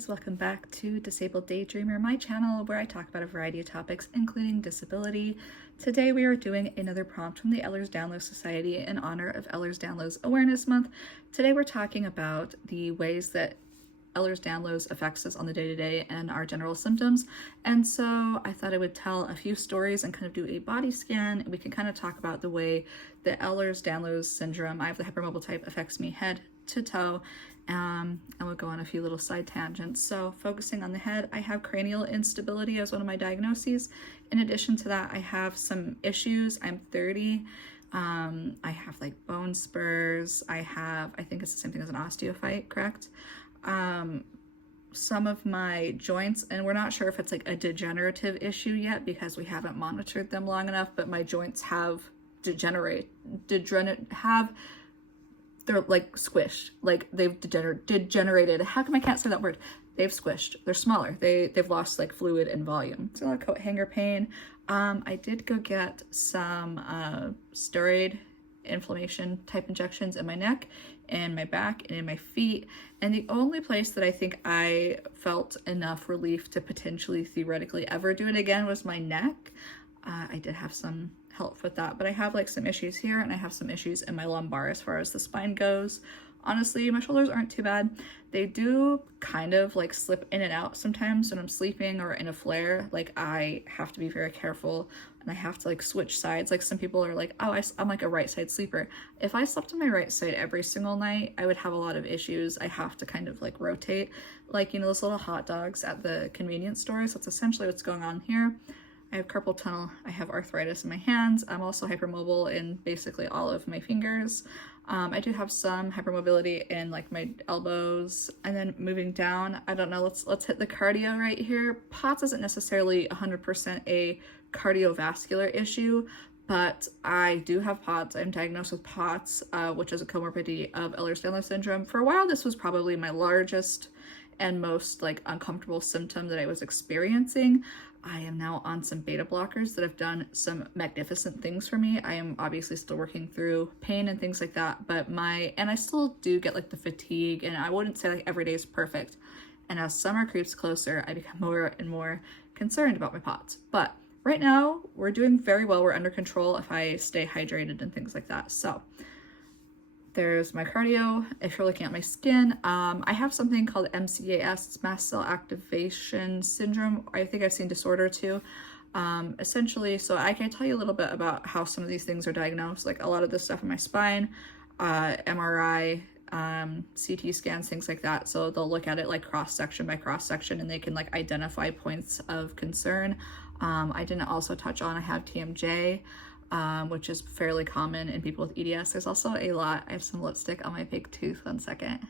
guys, welcome back to Disabled Daydreamer, my channel where I talk about a variety of topics including disability. Today we are doing another prompt from the Ehlers-Danlos Society in honor of Ehlers-Danlos Awareness Month. Today we're talking about the ways that Ehlers-Danlos affects us on the day-to-day and our general symptoms. And so I thought I would tell a few stories and kind of do a body scan, and we can kind of talk about the way the Ehlers-Danlos syndrome, I have the hypermobile type, affects me head to toe. And we'll go on a few little side tangents. So focusing on the head, I have cranial instability as one of my diagnoses. In addition to that, I have some issues. I'm 30. I have like bone spurs. I think it's the same thing as an osteophyte, correct? Some of my joints, and we're not sure if it's like a degenerative issue yet because we haven't monitored them long enough, but my joints have they're like squished, like they've degenerated. How come I can't say that word? They've squished. They're smaller. They've lost like fluid and volume. So a lot of coat hanger pain. I did go get some steroid inflammation type injections in my neck and my back and in my feet. And the only place that I think I felt enough relief to potentially theoretically ever do it again was my neck. I did have some help with that, but I have like some issues here and I have some issues in my lumbar as far as the spine goes. Honestly, my shoulders aren't too bad. They do kind of like slip in and out sometimes when I'm sleeping or in a flare. Like I have to be very careful and I have to like switch sides. Like some people are like, oh, I'm like a right side sleeper. If I slept on my right side every single night, I would have a lot of issues. I have to kind of like rotate, like, you know, those little hot dogs at the convenience stores. That's essentially what's going on here. I have carpal tunnel, I have arthritis in my hands, I'm also hypermobile in basically all of my fingers. I do have some hypermobility in like my elbows, and then moving down, I don't know, let's hit the cardio right here. POTS isn't necessarily 100% a cardiovascular issue, but I do have POTS. I'm diagnosed with POTS, which is a comorbidity of Ehlers-Danlos syndrome. For a while, this was probably my largest and most like uncomfortable symptom that I was experiencing. I am now on some beta blockers that have done some magnificent things for me. I am obviously still working through pain and things like that, but I still do get like the fatigue, and I wouldn't say like every day is perfect. And as summer creeps closer, I become more and more concerned about my POTS. But right now we're doing very well. We're under control if I stay hydrated and things like that. So there's my cardio. If you're looking at my skin, I have something called MCAS, it's mast cell activation syndrome. I think I've seen disorder too. Essentially, so I can tell you a little bit about how some of these things are diagnosed, like a lot of this stuff in my spine, MRI, CT scans, things like that. So they'll look at it like cross section by cross section, and they can like identify points of concern. I didn't also touch on, I have TMJ. Which is fairly common in people with EDS. There's also I have some lipstick on my big tooth, 1 second.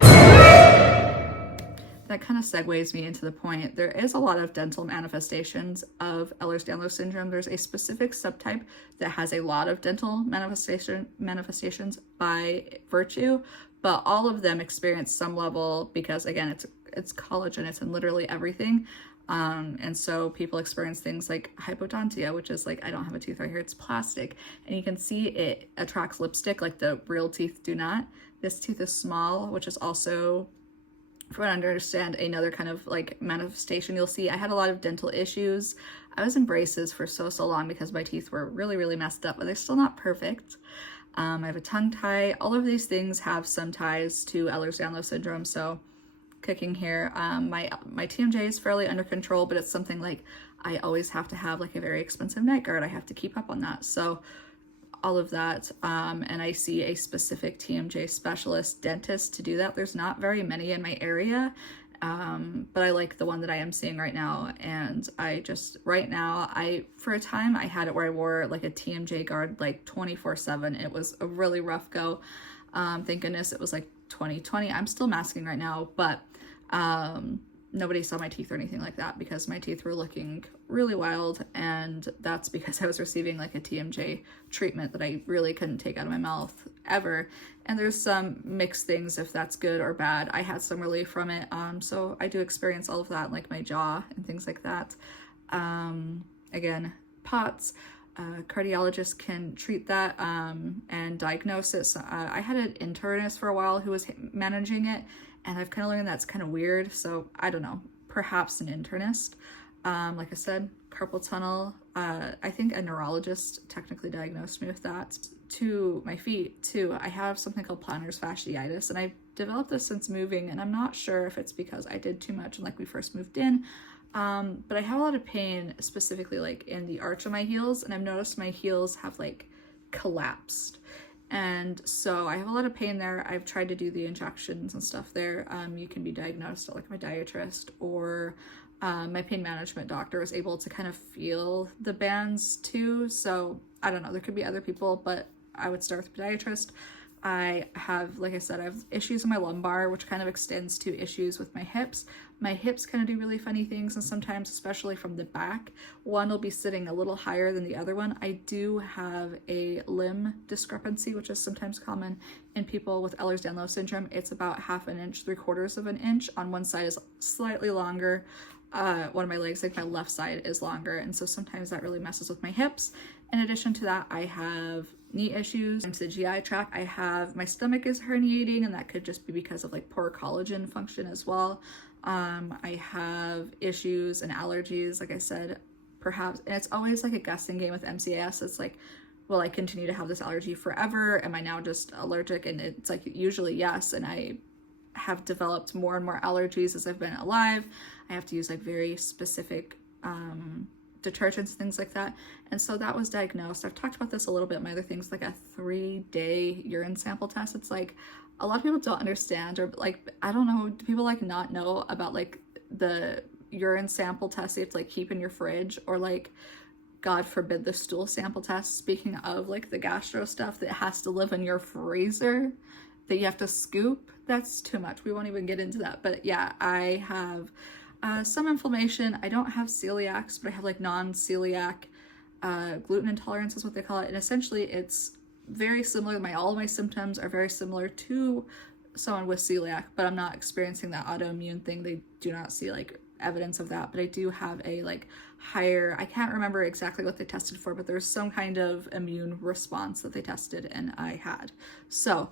That kind of segues me into the point. There is a lot of dental manifestations of Ehlers-Danlos syndrome. There's a specific subtype that has a lot of dental manifestations by virtue, but all of them experience some level because, again, it's collagen, it's in literally everything. And so people experience things like hypodontia, which is like, I don't have a tooth right here, it's plastic, and you can see it attracts lipstick, like the real teeth do not. This tooth is small, which is also, from what I understand, another kind of like manifestation you'll see. I had a lot of dental issues. I was in braces for so long because my teeth were really messed up, but they're still not perfect. I have a tongue tie. All of these things have some ties to Ehlers-Danlos syndrome. So cooking here, my TMJ is fairly under control, but it's something like I always have to have like a very expensive night guard. I have to keep up on that. So all of that, and I see a specific TMJ specialist dentist to do that. There's not very many in my area, but I like the one that I am seeing right now. And for a time I had it where I wore like a TMJ guard like 24/7. It was a really rough go. Thank goodness it was like 2020. I'm still masking right now, but nobody saw my teeth or anything like that because my teeth were looking really wild, and that's because I was receiving like a TMJ treatment that I really couldn't take out of my mouth ever. And there's some mixed things if that's good or bad. I had some relief from it, so I do experience all of that, like my jaw and things like that. Again, POTS, cardiologist can treat that and diagnose it. So, I had an internist for a while who was managing it, and I've kind of learned that's kind of weird. So I don't know, perhaps an internist. Like I said, carpal tunnel. I think a neurologist technically diagnosed me with that. To my feet too, I have something called plantar fasciitis, and I've developed this since moving, and I'm not sure if it's because I did too much when like we first moved in. But I have a lot of pain specifically like in the arch of my heels, and I've noticed my heels have like collapsed. And so I have a lot of pain there. I've tried to do the injections and stuff there. You can be diagnosed at like my podiatrist, or my pain management doctor was able to kind of feel the bands too. So I don't know, there could be other people, but I would start with podiatrist. I have, like I said, I have issues in my lumbar, which kind of extends to issues with my hips. My hips kind of do really funny things, and sometimes, especially from the back, one will be sitting a little higher than the other one. I do have a limb discrepancy, which is sometimes common in people with Ehlers-Danlos syndrome. It's about 1/2 inch, 3/4 of an inch. On one side is slightly longer. One of my legs, like my left side, is longer, and so sometimes that really messes with my hips. In addition to that, I have knee issues. Into the GI tract, my stomach is herniating, and that could just be because of like poor collagen function as well. I have issues and allergies, like I said, perhaps, and it's always like a guessing game with MCAS. It's like, will I continue to have this allergy forever? Am I now just allergic? And it's like usually yes, and I have developed more and more allergies as I've been alive. I have to use like very specific detergents, things like that. And so that was diagnosed. I've talked about this a little bit. My other things, like a 3-day urine sample test. It's like a lot of people don't understand, or like, I don't know, do people like not know about like the urine sample test you have to like keep in your fridge, or like, God forbid, the stool sample test, speaking of like the gastro stuff that has to live in your freezer that you have to scoop. That's too much. We won't even get into that. But yeah, I have some inflammation. I don't have celiacs, but I have like non-celiac gluten intolerance is what they call it. And essentially it's very similar. All of my symptoms are very similar to someone with celiac, but I'm not experiencing that autoimmune thing. They do not see like evidence of that, but I do have a like higher, I can't remember exactly what they tested for, but there's some kind of immune response that they tested and I had. So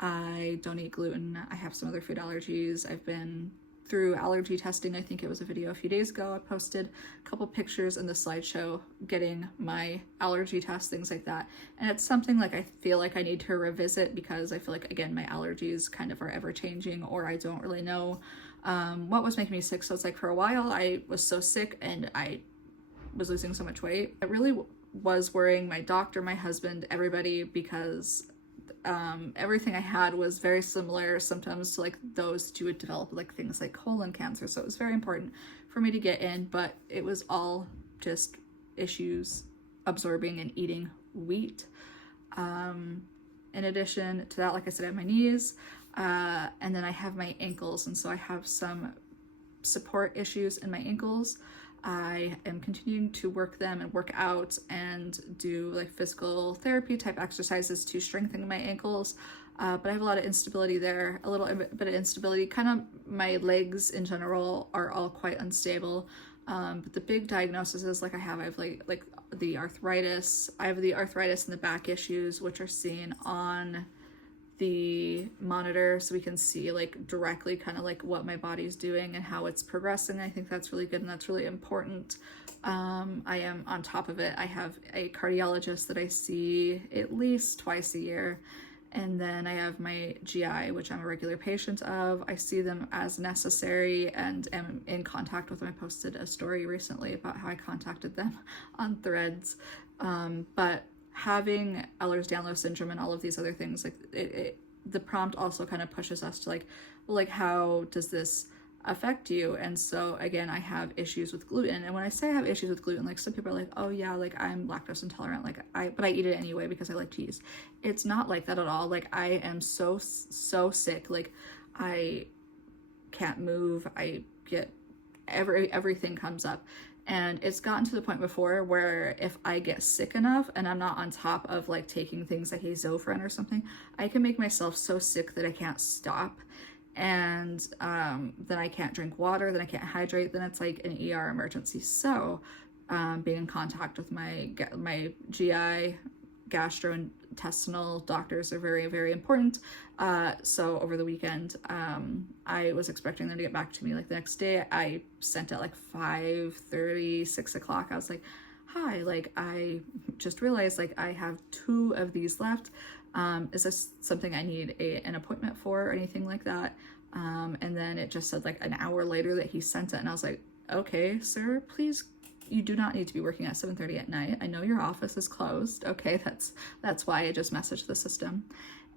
I don't eat gluten. I have some other food allergies. I've been through allergy testing. I think it was a video a few days ago. I posted a couple pictures in the slideshow getting my allergy test, things like that. And it's something like I feel like I need to revisit, because I feel like, again, my allergies kind of are ever changing, or I don't really know what was making me sick. So it's like for a while I was so sick and I was losing so much weight. It really was worrying my doctor, my husband, everybody, because everything I had was very similar symptoms to like those that you would develop, like things like colon cancer. So it was very important for me to get in, but it was all just issues absorbing and eating wheat. In addition to that, like I said, I have my knees, and then I have my ankles, and so I have some support issues in my ankles. I am continuing to work them and work out and do like physical therapy type exercises to strengthen my ankles. But I have a lot of instability there, a little bit of instability. Kind of my legs in general are all quite unstable. But the big diagnosis is like I have like the arthritis. I have the arthritis and the back issues, which are seen on the monitor, so we can see like directly kind of like what my body's doing and how it's progressing. I think that's really good and that's really important. I am on top of it. I have a cardiologist that I see at least twice a year, and then I have my GI, which I'm a regular patient of. I see them as necessary and am in contact with them. I posted a story recently about how I contacted them on Threads. But having Ehlers-Danlos syndrome and all of these other things, like the prompt also kind of pushes us to like, well, like, how does this affect you? And so again, I have issues with gluten. And when I say I have issues with gluten, like some people are like, oh yeah, like I'm lactose intolerant, like but I eat it anyway because I like cheese. It's not like that at all. Like I am so sick. Like I can't move. I get everything comes up. And it's gotten to the point before where if I get sick enough and I'm not on top of like taking things like a Zofran or something, I can make myself so sick that I can't stop. And then I can't drink water, then I can't hydrate, then it's like an ER emergency. So being in contact with my GI, gastro, and gastrointestinal doctors are very, very important. So over the weekend, I was expecting them to get back to me like the next day. I sent at like 5:30, 6 o'clock. I was like, hi, like I just realized like I have 2 of these left. Is this something I need an appointment for or anything like that? And then it just said like an hour later that he sent it, and I was like, okay, sir, please, you do not need to be working at 7:30 at night. I know your office is closed. Okay, that's why I just messaged the system.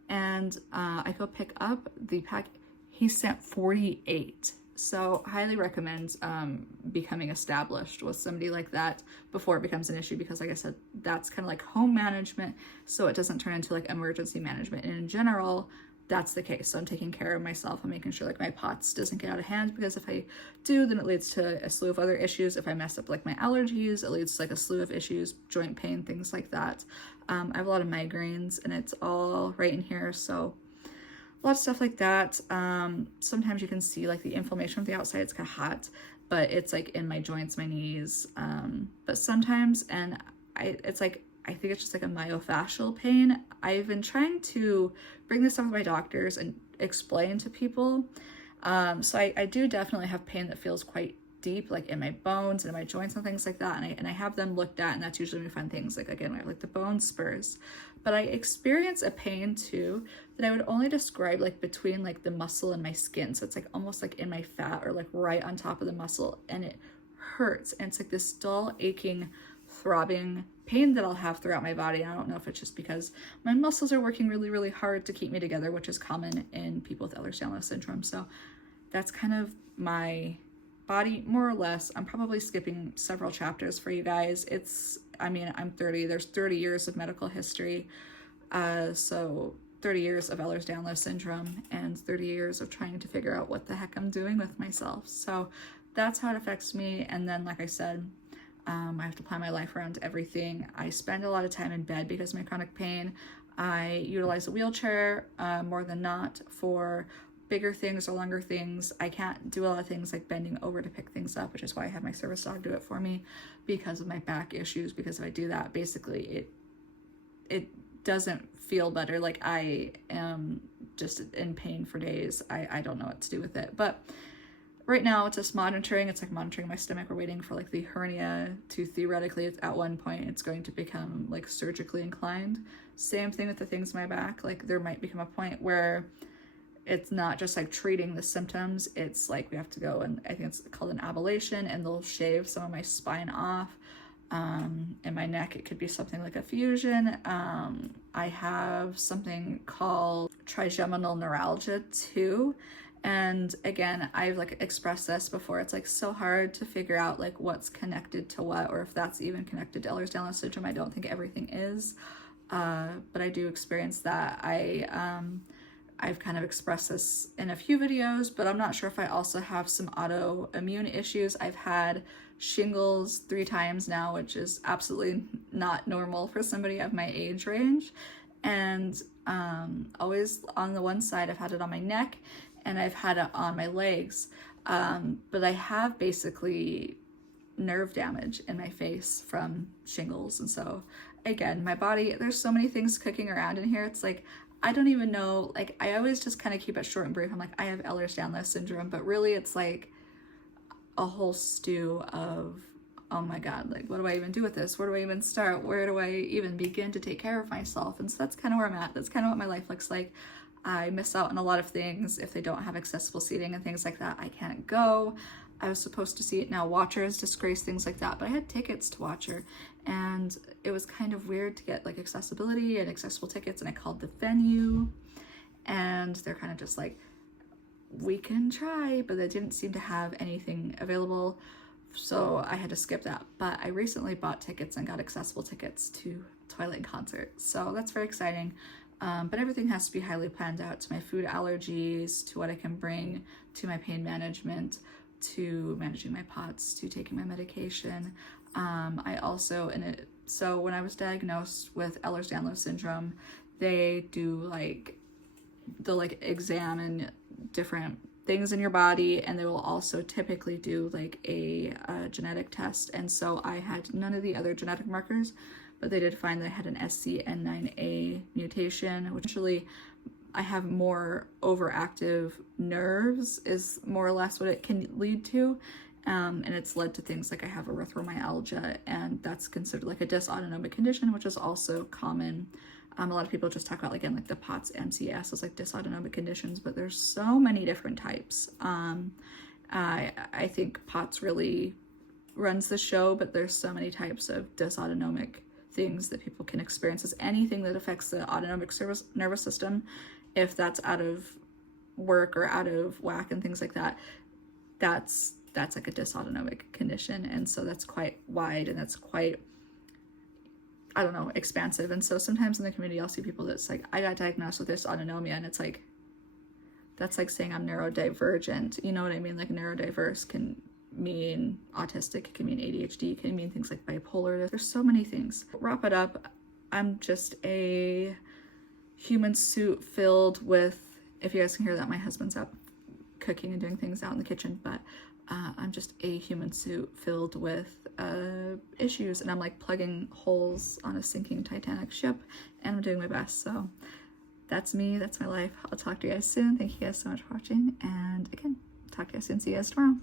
And I go pick up the pack. He sent 48. So highly recommend becoming established with somebody like that before it becomes an issue, because like I said, that's kind of like home management, so it doesn't turn into like emergency management. And in general, that's the case. So I'm taking care of myself. I'm making sure like my POTS doesn't get out of hand, because if I do, then it leads to a slew of other issues. If I mess up like my allergies, it leads to like a slew of issues, joint pain, things like that. I have a lot of migraines, and it's all right in here. So a lot of stuff like that. Sometimes you can see like the inflammation from the outside. It's kind of hot, but it's like in my joints, my knees. But sometimes, and it's like, I think it's just like a myofascial pain. I've been trying to bring this up with my doctors and explain to people. So I do definitely have pain that feels quite deep, like in my bones and my joints and things like that. And I have them looked at, and that's usually when we find things like, again, like the bone spurs. But I experience a pain too that I would only describe like between like the muscle and my skin. So it's like almost like in my fat, or like right on top of the muscle, and it hurts. And it's like this dull, aching, throbbing pain that I'll have throughout my body. I don't know if it's just because my muscles are working really, really hard to keep me together, which is common in people with Ehlers-Danlos syndrome. So that's kind of my body, more or less. I'm probably skipping several chapters for you guys. I mean, I'm 30. There's 30 years of medical history. So 30 years of Ehlers-Danlos syndrome and 30 years of trying to figure out what the heck I'm doing with myself. So that's how it affects me. And then, like I said, I have to plan my life around everything. I spend a lot of time in bed because of my chronic pain. I utilize a wheelchair more than not for bigger things or longer things. I can't do a lot of things like bending over to pick things up, which is why I have my service dog do it for me, because of my back issues. Because if I do that, basically it doesn't feel better. Like I am just in pain for days. I don't know what to do with it. But right now it's just monitoring. It's like monitoring my stomach. We're waiting for like the hernia to theoretically, at one point, it's going to become like surgically inclined. Same thing with the things in my back. Like there might become a point where it's not just like treating the symptoms. It's like we have to go, and I think it's called an ablation, and they'll shave some of my spine off. In my neck, it could be something like a fusion. I have something called trigeminal neuralgia too. And again, I've like expressed this before. It's like so hard to figure out like what's connected to what, or if that's even connected to Ehlers-Danlos syndrome. I don't think everything is, but I do experience that. I've kind of expressed this in a few videos, but I'm not sure if I also have some autoimmune issues. I've had shingles 3 times now, which is absolutely not normal for somebody of my age range. And always on the one side, I've had it on my neck, and I've had it on my legs. But I have basically nerve damage in my face from shingles. And so again, my body, there's so many things cooking around in here. It's like, I don't even know, like I always just kind of keep it short and brief. I'm like, I have Ehlers-Danlos syndrome, but really it's like a whole stew of, oh my God, like what do I even do with this? Where do I even start? Where do I even begin to take care of myself? And so that's kind of where I'm at. That's kind of what my life looks like. I miss out on a lot of things. If they don't have accessible seating and things like that, I can't go. I was supposed to see it now. Watchers, Disgrace, things like that. But I had tickets to Watcher, and it was kind of weird to get like accessibility and accessible tickets. And I called the venue, and they're kind of just like, we can try, but they didn't seem to have anything available. So I had to skip that. But I recently bought tickets and got accessible tickets to Twilight concert. So that's very exciting. But everything has to be highly planned out, to my food allergies, to what I can bring, to my pain management, to managing my POTS, to taking my medication. I also, so when I was diagnosed with Ehlers-Danlos syndrome, they do like, they'll like examine different things in your body, and they will also typically do like a genetic test. And so I had none of the other genetic markers, but they did find that I had an SCN9A mutation, which actually I have more overactive nerves is more or less what it can lead to. And it's led to things like I have erythromyalgia, and that's considered like a dysautonomic condition, which is also common. A lot of people just talk about, again, like the POTS MCS as like dysautonomic conditions, but there's so many different types. I think POTS really runs the show, but there's so many types of dysautonomic things that people can experience. As anything that affects the autonomic nervous system, if that's out of work or out of whack and things like that, that's like a dysautonomic condition. And so that's quite wide, and that's quite, I don't know, expansive. And so sometimes in the community I'll see people that's like, I got diagnosed with dysautonomia, and it's like, that's like saying I'm neurodivergent. You know what I mean? Like neurodiverse can mean autistic, it can mean ADHD, it can mean things like bipolar. There's so many things. Wrap it up, I'm just a human suit filled with, if you guys can hear that, my husband's up cooking and doing things out in the kitchen, but I'm just a human suit filled with issues, and I'm like plugging holes on a sinking Titanic ship, and I'm doing my best. So that's me, that's my life. I'll talk to you guys soon. Thank you guys so much for watching, and again, talk to you guys soon. See you guys tomorrow.